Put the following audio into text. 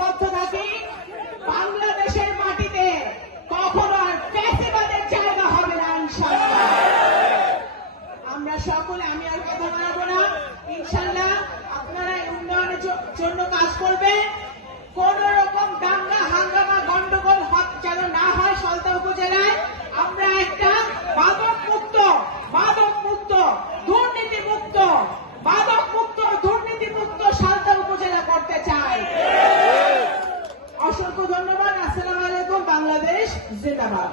ঐক্যবদ্ধ থাকি, বাংলাদেশের মাটিতে কখনো আর ফ্যাসিবাদের জায়গা হবে না ইনশাআল্লাহ। আমরা সকলে, আমি আর কথা বলবো না, ইনশাআল্লাহ আপনারা উন্নয়নের জন্য কাজ করবেন। কোন রকম দাঙ্গা হাঙ্গামা গন্ডগোল যেন না হয় সলতা উপজেলায়। আমরা একটা মাদক মুক্ত দুর্নীতি মুক্ত সলতা উপজেলা করতে চাই। অসংখ্য ধন্যবাদ। আসসালামু আলাইকুম। বাংলাদেশ জিন্দাবাদ।